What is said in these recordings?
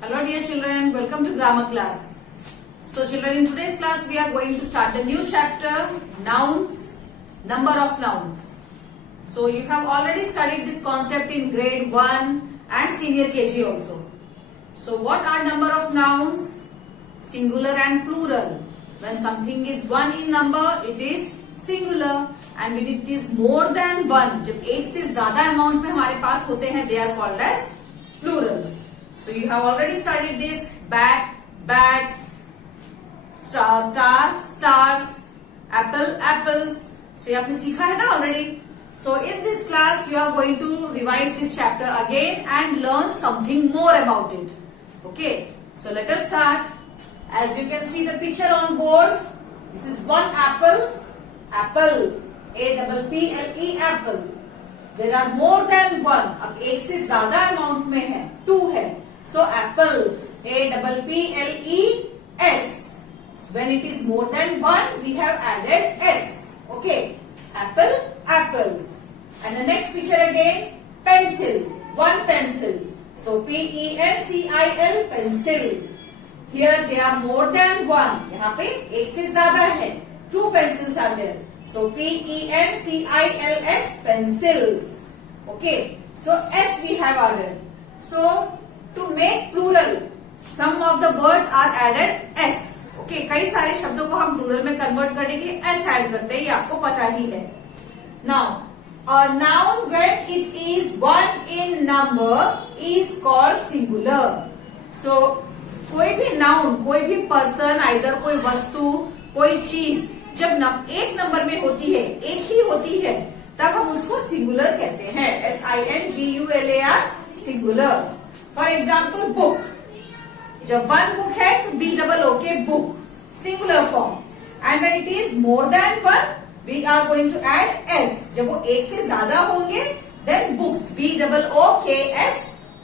Hello dear children, welcome to grammar class. So children, in today's class we are going to start the new chapter, nouns, number of nouns. So you have already studied this concept in grade 1 and senior KG also. So what are number of nouns? Singular and plural. When something is one in number, it is singular. And when it is more than one, जब एक से ज्यादा amount में हमारे पास होते हैं, they are called as plurals. So you have already studied this: bat, bats, star, stars, apple, apples. So ये आपने सीखा है ना already. So in this class you are going to revise this chapter again and learn something more about it. Okay. So let us start. As you can see the picture on board, this is one apple. Apple, A-P-P-L-E, apple. There are more than one. अब एक से ज्यादा amount में है, 2 है. So apples, A-P-P-L-E-S. So when it is more than one, we have added S. Okay. Apple, apples. And the next picture again, pencil, one pencil. So P-E-N-C-I-L, pencil. Here they are more than one. यहाँ पे एक से ज्यादा है. 2 pencils are there. So P-E-N-C-I-L-S, pencils. Okay. So S we have added. So to make plural, some of the words are added S. Okay. कई सारे शब्दों को हम plural में convert करने के लिए S add करते हैं, ये आपको पता ही है. Now, a noun when it is one in number is called singular. So कोई भी नाउन, कोई भी पर्सन, आइदर कोई वस्तु, कोई चीज जब एक नंबर में होती है, एक ही होती है, तब हम उसको सिंगुलर कहते हैं. SINGULAR, singular. For example book. जब वन बुक है तो BOOK, book, singular form. And when it is more than one, we are going to add S. जब वो एक से ज्यादा होंगे, then books, BOOKS,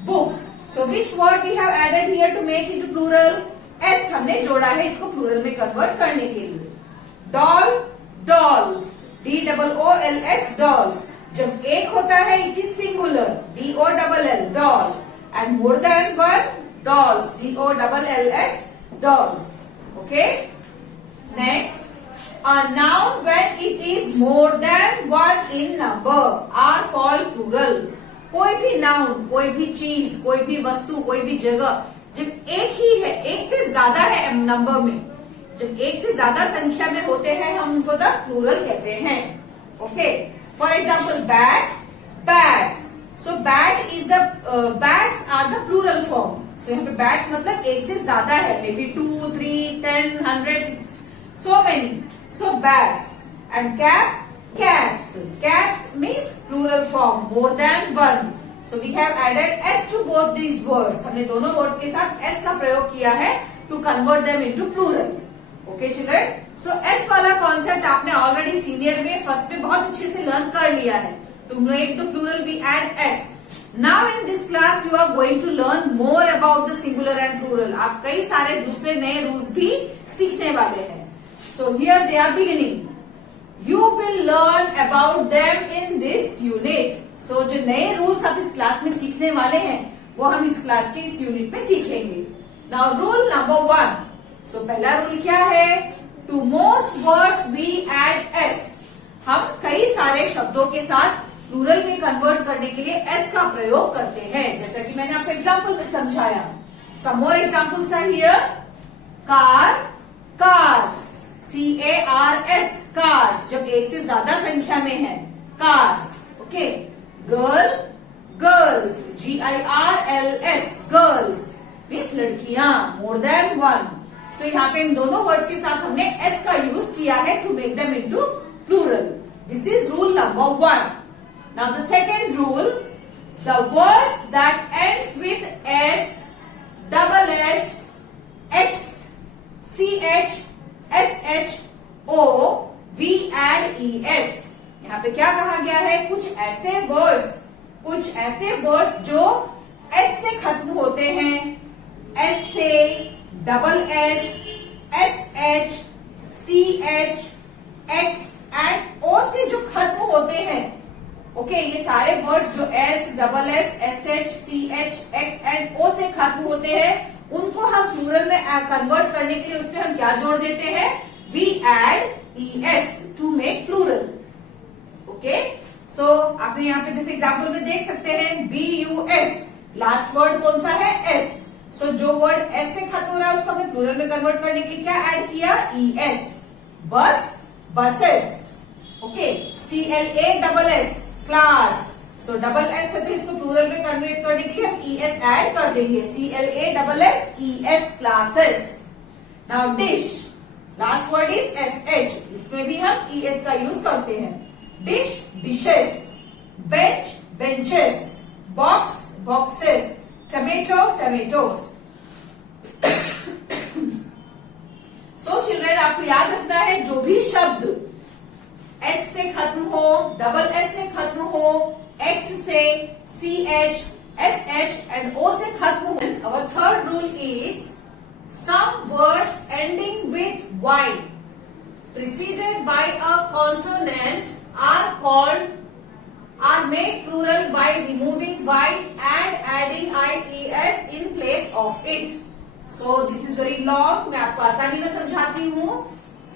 books. So which word we have added here to make into plural? S हमने जोड़ा है इसको प्लूरल में कन्वर्ट करने के लिए. Doll, dolls, DOOLS, dolls. जब एक होता है it is singular, DOLL, doll. And more than one, dolls, DOLLS, dolls. Okay. Next, a noun when it is more than one in number are called plural. कोई भी noun, कोई भी चीज, कोई भी वस्तु, कोई भी जगह जब एक ही है, एक से ज्यादा है नंबर में, जब एक से ज्यादा संख्या में होते हैं, हम उनको द प्लूरल कहते हैं. Okay. For example bat, bats. So bat is the bats are the plural form. So यहाँ पे बैट्स मतलब एक से ज्यादा है, may be 2, 3, 10, 100, 6, so many. So bats. And cap, caps. Caps means plural form, more than one. So we have added S to both these words. हमने दोनों words के साथ S का प्रयोग किया है to convert them into plural. Okay children? So S वाला concept आपने already senior में first में बहुत अच्छे से learn कर लिया है. To make the plural we add S. Now in this class you are going to learn more about the singular and plural. आप कई सारे दूसरे नए rules भी सीखने वाले हैं. So here they are beginning. You will learn about them in this unit. So जो नए रूल्स आप इस क्लास में सीखने वाले हैं, वो हम इस क्लास के इस यूनिट में सीखेंगे. Now rule number 1. So पहला रूल क्या है? To most words we add S. हम कई सारे शब्दों के साथ प्लूरल में कन्वर्ट करने के लिए S का प्रयोग करते हैं, जैसा कि मैंने आपको एग्जाम्पल में समझाया. Some more examples are here. Car, cars. CARS, cars. जब एक से ज्यादा संख्या में है, cars. Okay. Girl, girls, GIRLS, girls means लड़कियां, मोर देन वन. सो यहाँ पे इन दोनों वर्ड्स के साथ हमने S का यूज किया है to make them into plural. This is rule number 1. Now the second rule, the words that ends with S, SS, X, CH, SHO, we add ES. यहाँ पे क्या कहा गया है? कुछ ऐसे वर्ड्स जो S से खत्म होते हैं, S से, SS, SH, CH, X and O से जो खत्म होते हैं, ओके, ओके, ये सारे वर्ड्स जो S, double S, S H, C H, X and O से खत्म होते हैं, उनको हम प्लूरल में कन्वर्ट करने के लिए उसमें हम क्या जोड़ देते हैं? We add ES to make plural. Okay, so आपने यहाँ पे जैसे एग्जाम्पल में देख सकते हैं BUS, लास्ट वर्ड कौन सा है? S। सो जो वर्ड S से खत्म हो रहा है उसको हमने प्लूरल में कन्वर्ट करने के लिए क्या ऐड किया? ES। बस, बसेस। Okay, CLASS, class. सो डबल एस है तो इसको प्लूरल में कन्वर्ट करने के लिए हम ES ऐड कर देंगे, CLASS ES, classes. Now dish, last word is SH, इसमें भी हम ES का यूज करते हैं। Dish, dishes. Bench, benches. Box, boxes. Tomato, tomatoes. So children, आपको याद रखना है जो भी शब्द S से खत्म हो, डबल S से खत्म हो, X से, CH, SH and O से खत्म हो। Our third rule is some words ending with Y preceded by a consonant are made plural by removing Y and adding IES in place of it. So this is very long. मैं आपको आसानी में समझाती हूँ।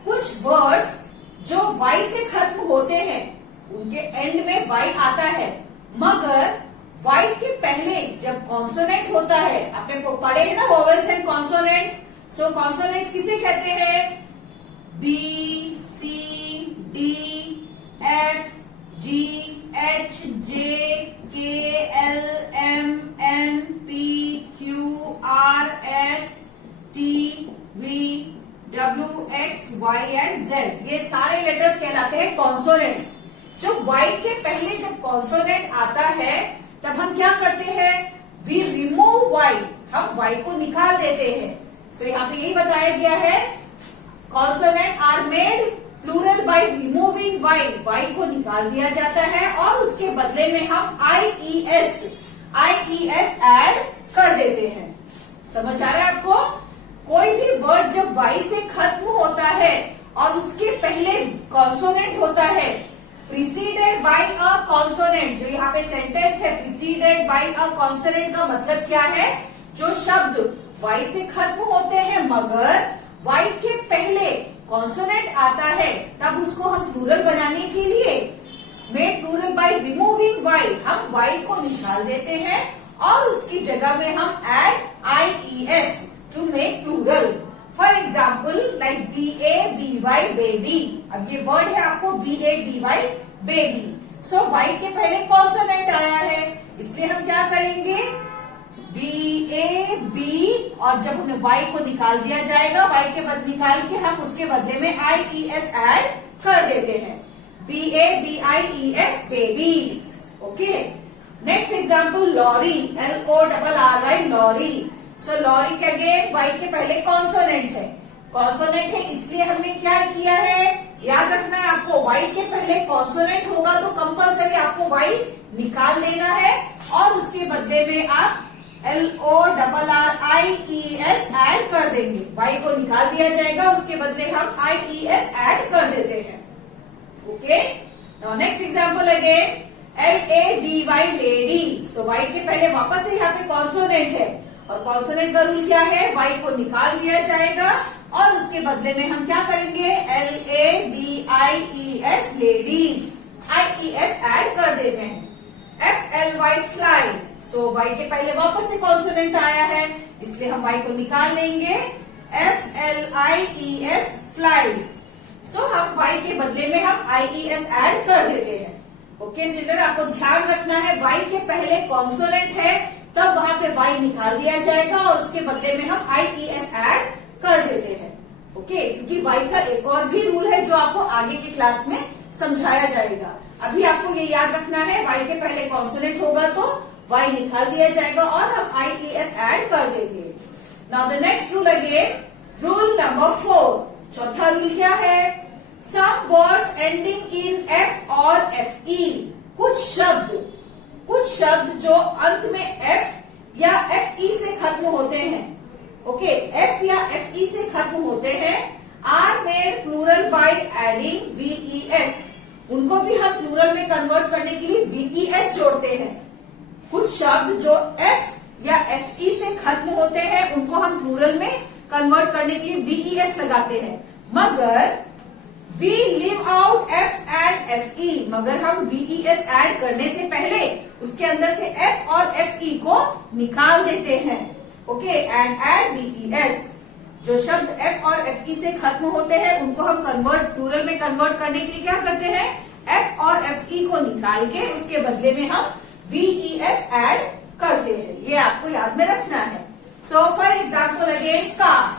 कुछ words जो Y से खत्म होते हैं उनके एंड में Y आता है, मगर Y के पहले जब कॉन्सोनेंट होता है, आपने पढ़े हैं ना vowels and consonants. So consonants किसे कहते हैं? B, C, D, F, G, H, J, K, L, M, N, P, Q, R, S, T, V, W, X, Y and Z। ये सारे लेटर्स कहलाते हैं कॉन्सोनेंट्स। जब Y के पहले जब कॉन्सोनेंट आता है तब हम क्या करते हैं? वी रिमूव Y, हम Y को निकाल देते हैं। सो यहाँ पे यही बताया गया है, consonant are made plural by removing Y को निकाल दिया जाता है और उसके बदले में हम IES ऐड कर देते हैं। समझ आ रहा है आपको? कोई भी वर्ड जब Y से खत्म होता है और उसके पहले कॉन्सोनेंट होता है, प्रीसीडेड बाय अ कॉन्सोनेंट, जो यहाँ पे सेंटेंस है प्रीसीडेड बाय अ कॉन्सोनेंट का मतलब क्या है? जो शब्द Y से खत्म होते हैं मगर Y के पहले कॉन्सोनेंट आता है, तब उसको हम प्लूरल बनाने के लिए made plural by removing Y, हम Y को निकाल देते हैं और उसकी जगह में हम add IES to make plural. For example like BABY, baby. अब ये वर्ड है आपको BABY, बेबी। सो Y के पहले कॉन्सोनेंट आया है, इसलिए हम क्या करेंगे? BAB, और जब हमने Y को निकाल दिया जाएगा, Y के बाद निकाल के हम उसके बदले में IES ऐड कर देते हैं। BABIES, babies. Okay, next example lorry, LORRY, lorry. So lorry के अगेन Y के पहले कॉन्सोनेंट है, इसलिए हमने क्या किया है? याद रखना है आपको, Y के पहले कॉन्सोनेंट होगा तो कंपल्सरी आपको Y निकाल देना है और उसके बदले में आप LORRIES ऐड कर देंगे। Y को निकाल दिया जाएगा, उसके बदले हम IES ऐड कर देते हैं। Okay, now next example again LADY, lady. So Y के पहले वापस से यहाँ पे कॉन्सोनेंट है और कॉन्सोनेंट का रूल क्या है? Y को निकाल दिया जाएगा और उसके बदले में हम क्या करेंगे? LADIES, लेडीज, IES ऐड कर देते हैं। FLY, fly. सो Y के पहले वापस से कॉन्सोनेंट आया है, इसलिए हम Y को निकाल लेंगे, FLIES, फ्लाइज। सो हम Y के बदले में हम IES ऐड कर देते हैं। ओके चिल्ड्रन, आपको ध्यान रखना है Y के पहले कॉन्सोनेंट है तब वहां पे Y निकाल दिया जाएगा और उसके बदले में हम IES ऐड कर देते हैं। ओके, क्योंकि Y का एक और भी रूल है जो आपको आगे की क्लास में समझाया जाएगा। अभी आपको ये याद रखना है, Y के पहले कॉन्सोनेंट होगा तो Y निकाल दिया जाएगा और हम IES ऐड कर देंगे। Now the next rule again, rule number 4। चौथा रूल क्या है? Some words ending in F और FE, कुछ शब्द जो अंत में F या FE से खत्म होते हैं, ओके, F या FE से खत्म होते हैं, are made plural by adding VES, उनको भी हम प्लूरल में कन्वर्ट करने के लिए VES जोड़ते हैं। कुछ शब्द जो F या FE से खत्म होते हैं उनको हम प्लूरल में कन्वर्ट करने के लिए VES लगाते हैं, मगर we leave out F and FE, मगर हम VES ऐड करने से पहले उसके अंदर से F और FE को निकाल देते हैं। Okay, and add VES। जो शब्द F और FE से खत्म होते हैं उनको हम प्लूरल में कन्वर्ट करने के लिए क्या करते हैं, F और FE को निकाल के उसके बदले में हम VES ऐड करते हैं। ये आपको याद में रखना है। So for example again calf,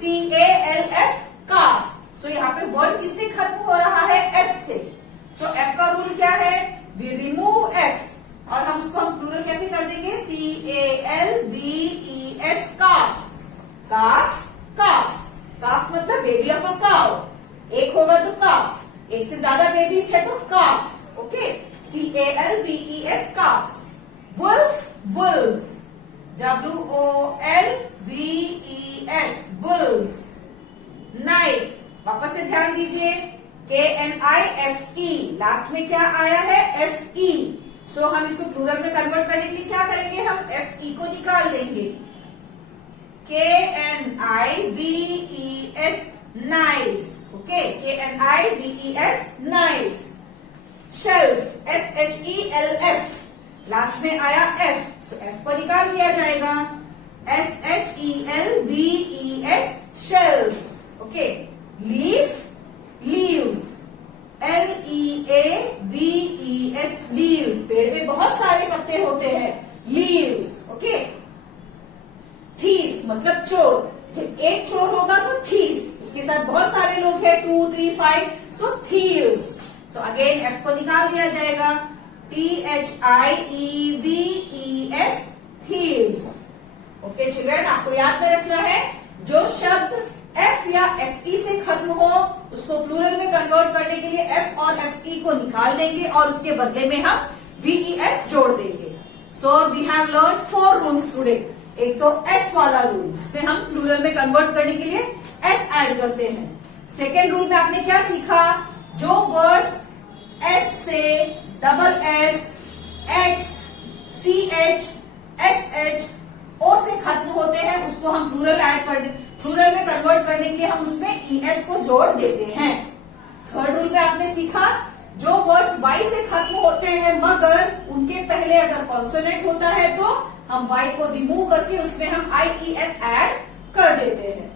CALF, काफ। सो यहाँ पे वर्ड किससे खत्म हो रहा है, F से। सो F का रूल क्या है, वी रिमूव F और हम उसको हम प्लूरल कैसे कर देंगे, CALVES, काफ्स। काफ, काफ्स। काफ मतलब बेबी ऑफ अ काउ। एक होगा तो काफ, एक से ज्यादा बेबीज है तो calves. Okay, CALVES, calves. Wolf, wolves, WOLVES, wolves. Knife, वापस से ध्यान दीजिए, KNIFE, लास्ट में क्या आया है, FE। सो हम इसको प्लूरल में कन्वर्ट करने के लिए क्या करेंगे, हम FE को निकाल देंगे। KNIVES, knives। Okay, KNIVES, knives। Shelf, SHELF, last में आया F, सो F को निकाल दिया जाएगा, SHELVES, shelves। Okay, leaf, leaves, LEAVES, leaves. पेड़ में बहुत सारे पत्ते होते हैं, लीव्स। ओके, थीफ मतलब चोर। जब एक चोर होगा तो थीफ, उसके साथ बहुत सारे लोग हैं, 2, 3, 5, सो थीव्स। सो अगेन F को निकाल दिया जाएगा, THIEVES, thieves। ओके चिल्ड्रन, आपको याद में रखना है, जो शब्द F या FE से खत्म हो उसको प्लूरल में कन्वर्ट करने के लिए F और FE को निकाल देंगे और उसके बदले में हम VES जोड़ देंगे। So we have learn 4 rules today. एक तो S वाला रूल, जिसमें हम प्लूरल में कन्वर्ट करने के लिए S ऐड करते हैं। सेकेंड रूल में आपने क्या सीखा, जो वर्ड्स S से SS, X, CH, SH, O से खत्म होते हैं उसको हम प्लूरल में कन्वर्ट करने के लिए हम उसमें ES को जोड़ देते हैं। थर्ड रूल में आपने सीखा, जो वर्ड्स Y से खत्म होते हैं मगर उनके पहले अगर कॉन्सोनेंट होता है तो हम Y को रिमूव करके उसमें हम IES ऐड कर देते हैं।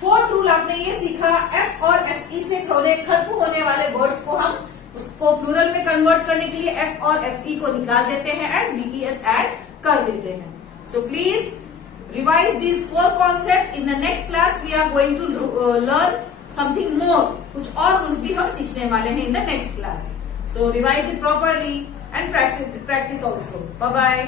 फोर्थ रूल आपने ये सीखा, F और FE से खत्म होने वाले वर्ड्स को हम उसको प्लूरल में कन्वर्ट करने के लिए F और FE को निकाल देते हैं एंड VES ऐड कर देते हैं। So please revise these 4 concepts. In the next class we are going to learn something more. कुछ और रूल्स भी हम सीखने वाले हैं in the next class. So revise it properly and practice also. Bye bye.